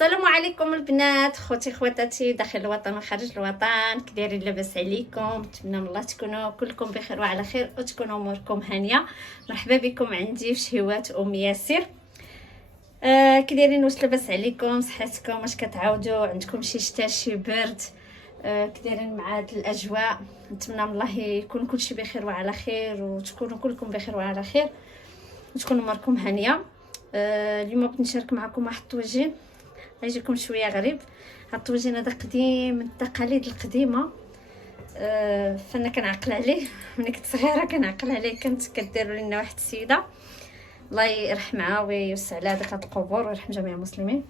السلام عليكم البنات، خوتي خواتاتي داخل الوطن وخارج الوطن. كدايرين؟ لاباس عليكم؟ نتمنى من الله تكونوا كلكم بخير وعلى خير وتكونوا اموركم هانيه. مرحبا بكم عندي في شهوات ياسر. كدايرين؟ واش لاباس عليكم؟ صحتكم واش كتعاودوا؟ عندكم شي شتا شي برد؟ كدايرين مع هاد الاجواء؟ نتمنى من الله يكون كلشي بخير وعلى خير وتكونوا كلكم بخير وعلى خير وتكون اموركم هانيه. اليوم بغيت نشارك معكم واحد الطوجين غيجيكم شويه غريب. هاد الطوجين هذا قديم من التقاليد القديمه، فانا كنعقل عليه ملي كنت صغيره، كنعقل عليه. كانت كديروا لنا واحد السيده الله يرحمها ويوسع لها ديك القبور ويرحم جميع المسلمين.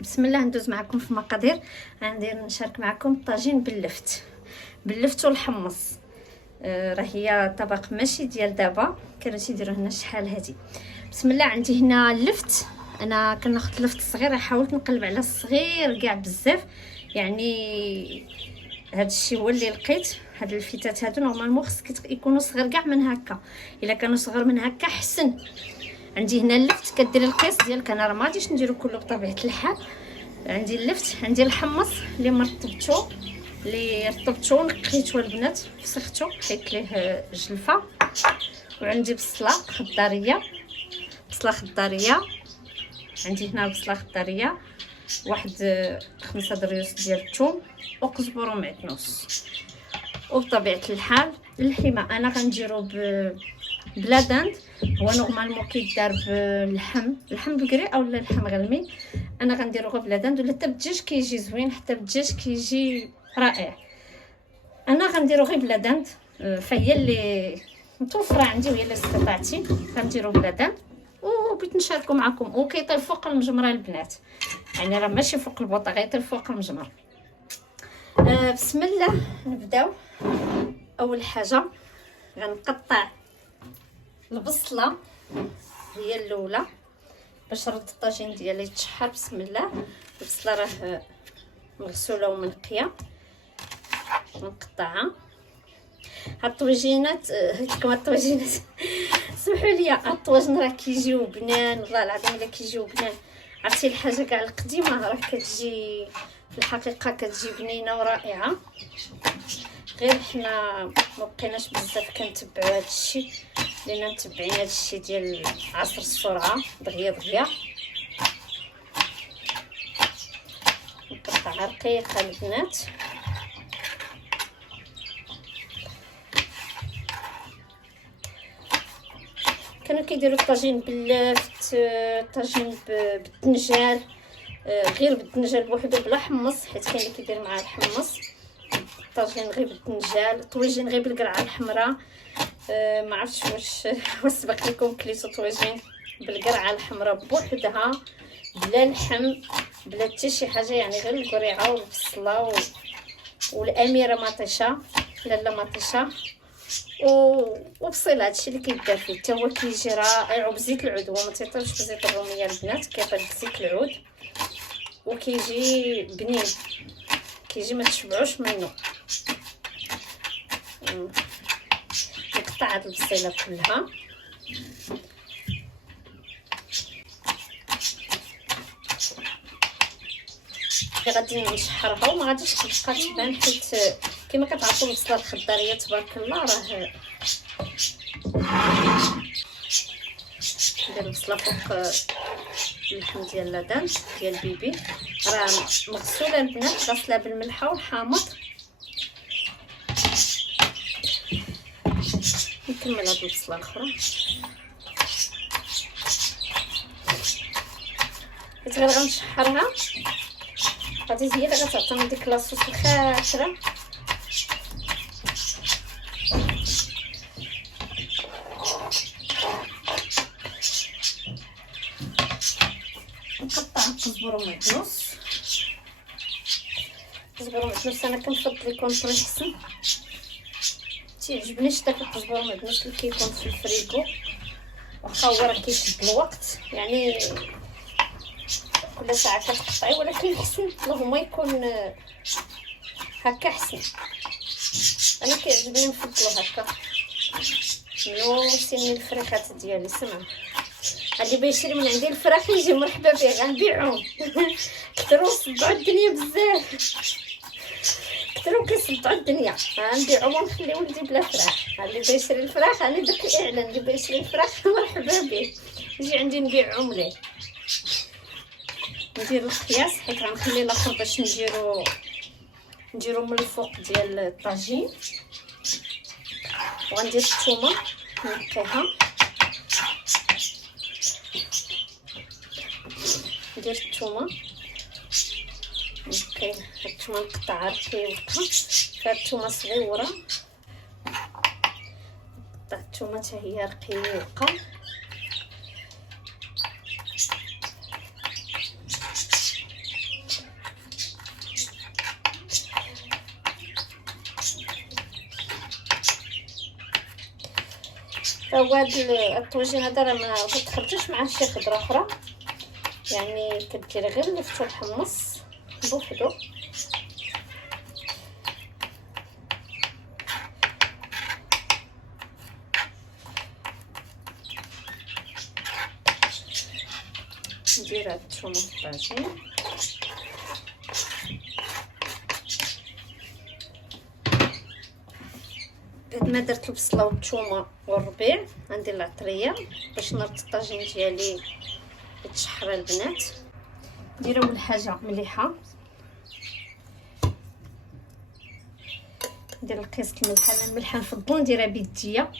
بسم الله ندوز معكم في المقادير. غندير نشارك معكم الطاجين باللفت والحمص. راه هي طبق ماشي ديال دابا، كانوا تيديروه لنا شحال هادي. بسم الله. عندي هنا اللفت، انا كناخذ اللفت الصغير، حاولت نقلب على الصغير كاع بزاف، يعني هذا الشيء هو اللي لقيت. هاد الفتات هادو نورمالمون خص يكونوا صغير كاع من هكا، الا كانوا صغير من هكا حسن. عندي هنا اللفت، كديري القيس ديالك. انا راه ما غاديش نديرو كله بطبيعه الحال. عندي اللفت، عندي الحمص اللي رطبتو نقيتو البنات، فسختو حيت ليه جلفه. وعندي بصله خضاريه، عندي هنا بصله خضاريه، واحد 5 دريوس ديال الثوم وقزبر ومعدنوس. وبطبيعه الحال اللحمه انا غنديرو بلا دند. هو نورمالمون كيدار باللحم بكري اولا اللحم غلمي، انا غنديرو غير بلا دند. ولا حتى بالدجاج كيجي زوين، حتى بالدجاج كيجي رائع. انا غنديرو غير بلا دند، فهي اللي متوفره عندي وهي اللي استطعتي. غنديرو بلا دند وبغيت نشاركو معكم. وكيطيب فوق المجمره البنات، يعني راه ماشي فوق البوطه، غيطيب فوق المجمر. بسم الله نبداو. اول حاجه غنقطع البصله، هي الاولى باش نرد الطاجين ديالي يتشحر. بسم الله. البصله راه مغسوله ومنقيه، نقطعها. هاد الطويجينات سمحوا لي، هاد الطواجن راه كيجيو بنان، والله العظيم الا كيجيو بنان. عرفتي الحاجه كاع القديمه راه كتجي في الحقيقه كتجي بنينه ورائعه، غير حنا ما بقيناش بزاف كنتبعوا هذا الشيء، لان متبعين هذا الشيء ديال عصر السرعه دغيا. نقطع رقيقه البنات. كانوا كيديروا الطاجين باللفت، الطاجين بالدنجال، غير بالدنجال بوحدو بلا حمص، حيت كاين اللي كيدير مع الحمص. الطاجين غير بالدنجال، الطويجين غير بالقرعه الحمراء. ما عرفتش واش سبق لكم كليتو طويجين بالقرعه الحمراء بوحدها بلا لحم بلا حتى شي حاجه، يعني غير القريعه والبصله والاميره مطيشه، لاله مطيشه وبصيله. هادشي اللي كيدار فيه حتى هو كيجي رائع. وبزيت العود، هو ما تيطيبش بزيت الروميه البنات، كيطيب بزيت العود وكيجي بنين، كيجي ما تشبعوش منه. نقطع هاد البصيله كلها. غادي نشحرها وما غاديش تبقى تبان، حيت كما كتعرفوا البصله الخضاريه تبارك الله راه ندير البصله فوق اللحم ديال لادان ديال بيبي. راه مغسوله البنات، غسلها بالملحه والحامض. نكمل هاد البصله الاخرى، حيت غير غنشحرها غادي هي اللي غتعطينا ديك لاصوص الخاسره. نقطع القزبر ومعدنوس. انا كنفضل يكون طري حسن، تيعجبنيش داك القزبر ومعدنوس اللي كيكون في الفريكو، واخا هو راه كيشد الوقت، يعني كل ساعه كتقطعي، ولكن حسن اللهم يكون هكا حسن. انا كيعجبني نفضلو هكا منوسين من الفريخات ديالي. سمع اللي بيشري من عندي الفراخ يجي مرحبا به، غنبيعهم. كثروا صدعوا الدنيا بزاف، كثروا كيصدعوا الدنيا، غنبيعهم ونخلي ولدي بلا فراخ. اللي بيشري الفراخ انا درت الاعلان، اللي بيشري الفراخ مرحبا به يجي عندي نبيعهم ليه. ندير القياس حيت غنخلي الاخر باش نديرو من الفوق ديال الطاجين. وغندير الثومه نقيها، ندير الثومه نقي الثومه نقطعها رقيقه. فهاد الثومه صغيره، نقطع الثومه حتى هي رقيقه. هاد الطوجين هذا راه ما كتخلطوش معاه شي خضره اخرى، يعني كدير غير المفتوح النص بوحدو. ندير هاد الثومه في الطاجين، بعد ما درت البصله والثومه والربيع غندير العطريه باش نربط الطاجين ديالي يتشحر. البنات ندير اول حاجه مليحه، ندير القياس الملحه. انا الملحه نفضل نديرها بيديا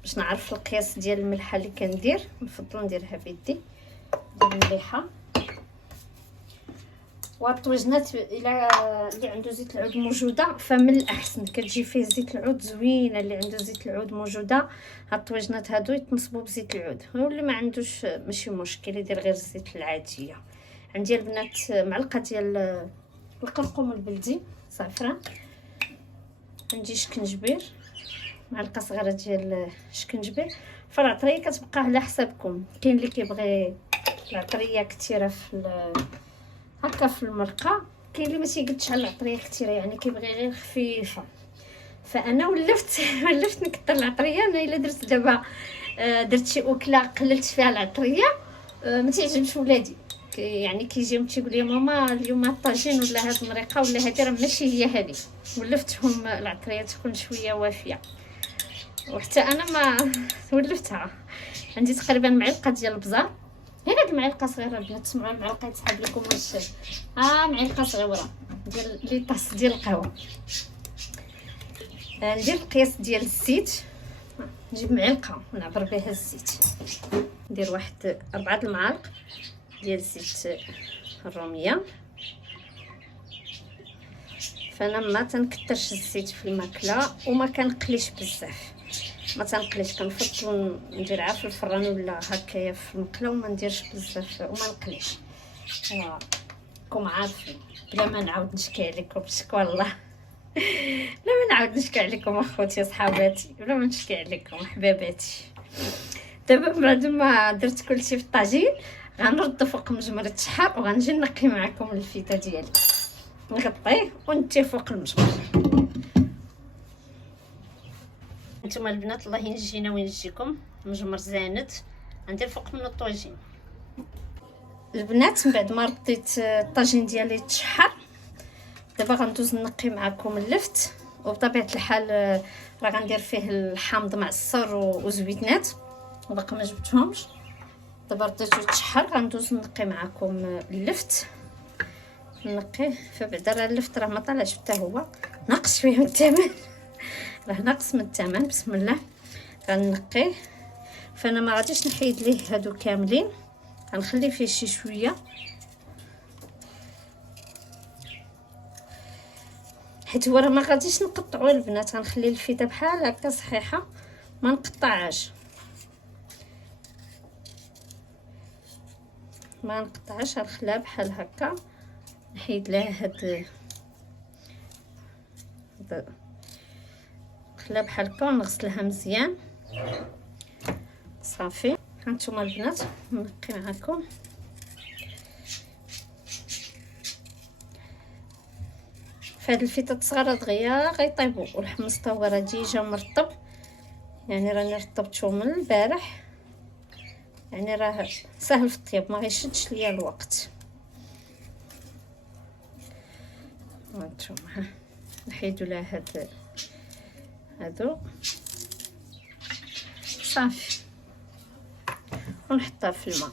باش نعرف القياس ديال الملحه اللي كندير، نفضل نديرها بيدي. ندير المليحه والطويجنات الى اللي عنده زيت العود موجوده فمن الاحسن كتجي فيه زيت العود زوينه. اللي عنده زيت العود موجوده هاد الطويجنات هادو يتنصبوا بزيت العود، واللي ما عندوش ماشي مشكل يدير غير الزيت العاديه. عندي البنات معلقه ديال القرقوم البلدي زعفران، عندي شكنجبير معلقه صغيره ديال الشكنجبير. فالعطريه كتبقى على حسابكم، كاين اللي كيبغي العطريه كثيره في هكا في المرقه، كاين اللي ما تيقدش على العطريه كثيره يعني كيبغي غير خفيفه. فانا ولفت نكثر العطريه. انا الا درت دابا درت شي اكله قللت فيها العطريه ما تعجبش ولادي، يعني كيجيو تيقول لي ماما اليوم الطاجين ولا هاد المريقه ولا هادي راه ماشي هي هذه. ولفتهم العطريه تكون شويه وافيه، وحتى انا ما ولفتها. عندي تقريبا معلقه ديال البزار، هي هاد المعلقه صغيره البنات تسمعوا المعلقه يتسحب لكم واش معلقه صغيره ديال لي طاس ديال القهوه. ندير القياس ديال الزيت، نجيب معلقه ونعبر بها الزيت، ندير واحد 4 المعالق ديال زيت الروميه. فانا ما تنكثرش الزيت في الماكله وما كنقليش بزاف، ما تنقليش، كنفضل نديرها في الفران ولا هكايا في المقله وما نديرش بزاف وما نقليش. راكم عارفين بلا ما نعاود نشكي عليكم بشكوى الله. لا ما نعاود نشكي عليكم اخوتي صحاباتي، بلا ما نشكي عليكم حباباتي. دابا بعد ما درت كلشي في الطاجين غنرد فوق مجمر التشحر وغنجي نقي معكم الفيته ديالي، نغطيه ونتي فوق المجمر. نتوما البنات الله ينجينا وينجيكم، مجمر زاند غندير فوق منه الطاجين. البنات من بعد ما رديت الطاجين ديالي تشحر دابا غندوز نقي معكم اللفت. وبطبيعه الحال راه غندير فيه الحامض معصر وزويتنات باقي ما جبتهمش. دابا رديتو تشحر غندوز نقي معكم اللفت، نقيه. فبعدا راه اللفت راه ما طلعش حتى هو، ناقص فيه الثمن. راه ناقص من الثمن. بسم الله غنقيه. فانا ما غاديش نحيد ليه هادو كاملين، غنخلي فيه شي شويه حيت هو راه ما غاديش نقطعوه البنات، غنخلي الفيته بحال هكا صحيحه ما نقطعهاش، ما نقطعهاش، غنخليها بحال هكا. نحيد لها هاد نخليها بحال هكا ونغسلها مزيان صافي. هانتوما البنات نقي معكم. فهاد الفيتات الصغيره دغيا غيطيبوا، والحمص تا هو راه ديجا مرطب، يعني راني رطبته من البارح، يعني راه سهل في الطياب، ما غيشدش ليا الوقت. هانتوما نحيدو لها هادو صافي ونحطها في الماء.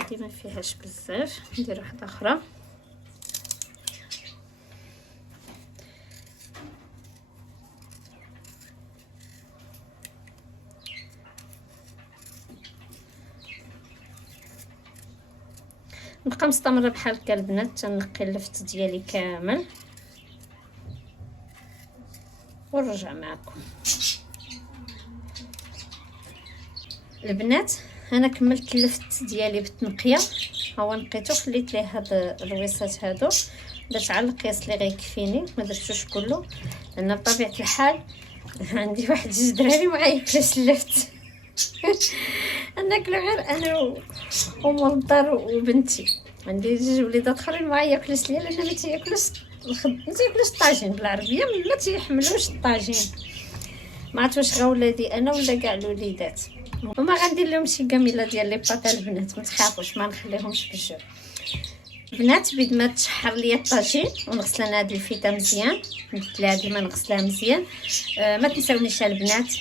هادي ما فيهاش بزاف، ندير واحده اخرى. نبقى مستمره بحال هكا البنات، تنقي اللفت ديالي كامل ونرجع معكم. البنات انا كملت اللفت ديالي بالتنقيه، ها هو نقيتو، خليت ليه هاد الرويصات هادو باش على القياس اللي غيكفيني، ما درتوش كله لان بطبيعه الحال عندي واحد جوج دراري ما غاياكلوش اللفت. ناكلو غير انا ومول الدار وبنتي. عندي جوج وليدات اخرين ما غاياكلوش ليا لان ما تياكلوش ما تياكلوش الطاجين بالعربيه، ما تيحملوش الطاجين. ما عرفت واش غا ولادي انا ولا كاع الوليدات. وما غندير لهم شي كاميله ديال لي باطا البنات، ما تخافوش ما نخليهمش بالجوع. البنات بيد ما تشحر ليا الطاجين ونغسل انا هاد الفيته مزيان، قلت لها ديما نغسلها مزيان. ما تنساونيش البنات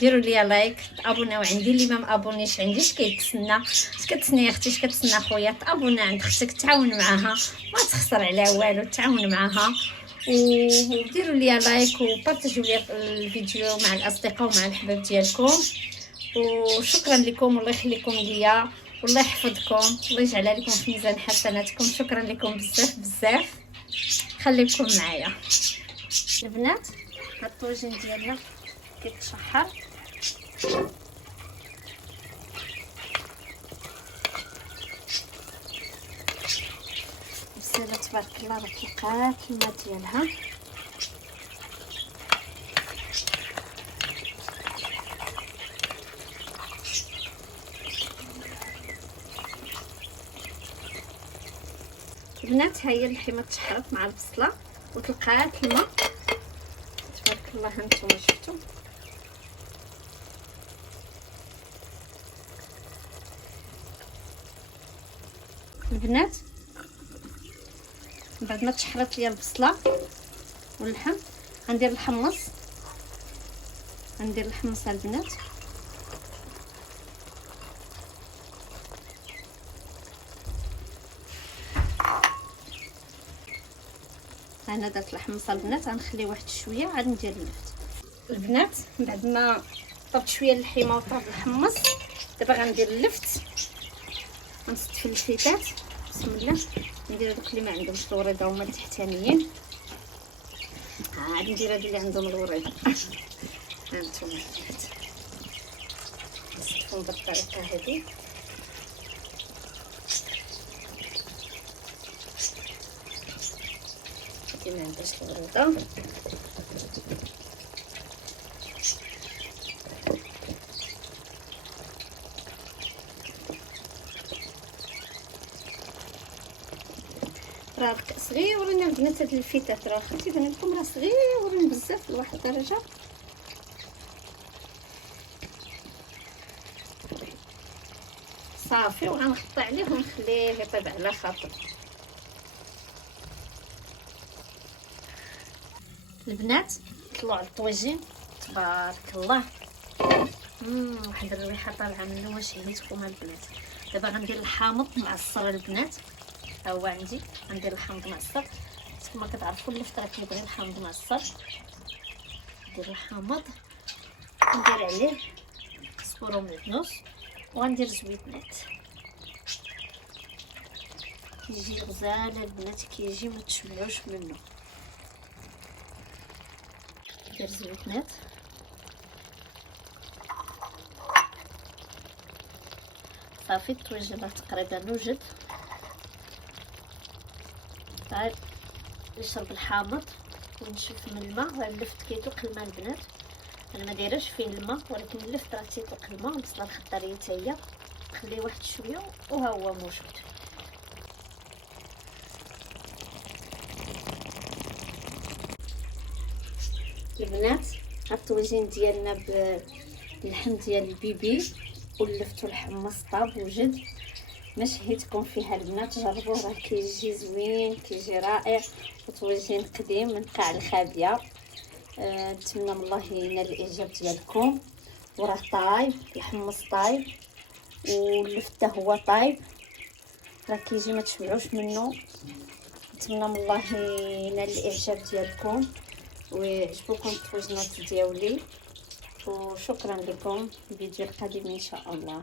ديروا لي لايك، تابوناو عندي اللي ما مابونيش عندي، اش كيتسنى، اش كتسنى يا اختي، اش كتسنى خويا، تابونا عند اختك، تعاون معاها، ما تخسر عليها والو، تعاون معاها. وديروا لي لايك وبارطاجيو لي الفيديو مع الاصدقاء ومع الحباب ديالكم. وشكرا لكم، والله يخليكم ليا، والله يحفظكم، الله يجعل عليكم في ميزان حسناتكم. شكرا لكم بزاف بزاف، خليكم معايا البنات. هاد الطوجين ديالنا كيتشحر، بسيله تبارك الله راه كيلقى الماء ديالها. البنات ها هي اللحمه تشحرت مع البصله وتلقات الماء تبارك الله. هانتوما شفتوا البنات، بعد ما تشحرت ليا البصله واللحم غندير الحمص. غندير الحمص البنات، انا درت الحمص البنات، غنخليه واحد شويه عاد ندير اللفت. البنات بعد ما طبت شويه اللحمه وطاب الحمص، دابا غندير اللفت، غنصد في الفيتات بسم الله. ندير هذوك اللي ما عندهمش الوريده هما التحتانيين، غادي ندير هادو اللي عندهم الوريده. هانتوما البنات نصدفهم بالطريقه هذه. ما عندهاش الوريده راه صغيورين البنات. هاد الفيتات راه خليتي تبان لكم راه صغيورين بزاف لواحد الدرجه. صافي وغنقطع عليه ونخليه يطيب على خاطر. البنات طلعوا على الطويجين تبارك الله، واحد الريحه طالعه منه، واش عييتكم البنات. دابا غندير الحامض معصر البنات، ها هو عندي غندير الحامض معصر. كما كتعرفوا اللفت راه كيبغي الحامض معصر. ندير الحامض ندير عليه قزبره ومعدنوس وغندير زويتنات. كيجي غزال البنات، كيجي ما تشبعوش منه. ندير زويتنات صافي. الطويجين راه تقريبا وجد، عاد نشرب الحامض ونشوف من الماء. واللفت كيتوق الماء البنات، انا ما دايرهش فيه الماء ولكن اللفت راه تيتوق الماء. البصله الخضريه حتى هي نخليه واحد شويه وها هو موجود. البنات ها الطويجين ديالنا باللحم ديال البيبي ولفتو الحمص طاب وجد. ما شهيتكم فيها البنات، جربوه راه كيجي زوين، كيجي رائع، وطويجين قديم من قاع الخابيه. نتمنى من الله ينال الاعجاب ديالكم. وراه طايب الحمص، طايب واللفته هو طايب، راه كيجي ما تشبعوش منه. نتمنى من الله ينال الاعجاب ديالكم ويعجبكم الطويجنات ديالي، وشكرا لكم. الفيديو القادم ان شاء الله.